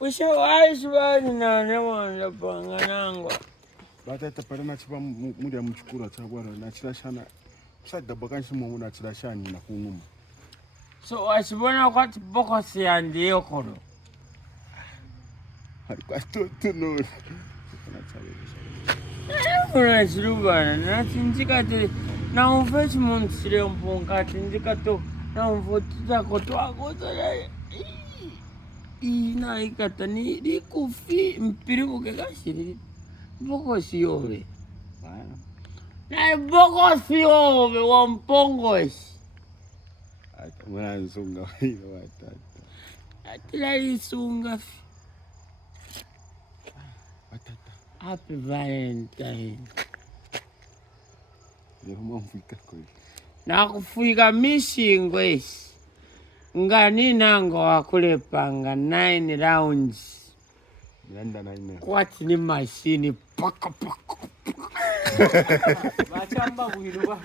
Ushawahi shwari na nemonda panganangwa. Batata parana chipa muri ya mchukura chabwana na chirashana. Sada bakanshi mu na chirashani na kunuma. So washibona kwati boko siandiyo kono. Kwa toto no. Una chirubana na tinjikate na umfechi muntsire mpunga tinjikato na umfotita kotwakoto ina ikata ni likufi mpirimu kekashiri boko siyobe na boko siyobe wa mpongoshi ata mwana nsunga hiyo watata atila lisunga watata happy valentine lero mwamfika kweli na kufika mishingweshi ngani nango wakulepanga 9 rounds. Nenda 9. Kwati ni mashini paka. Bachamba bwiruba.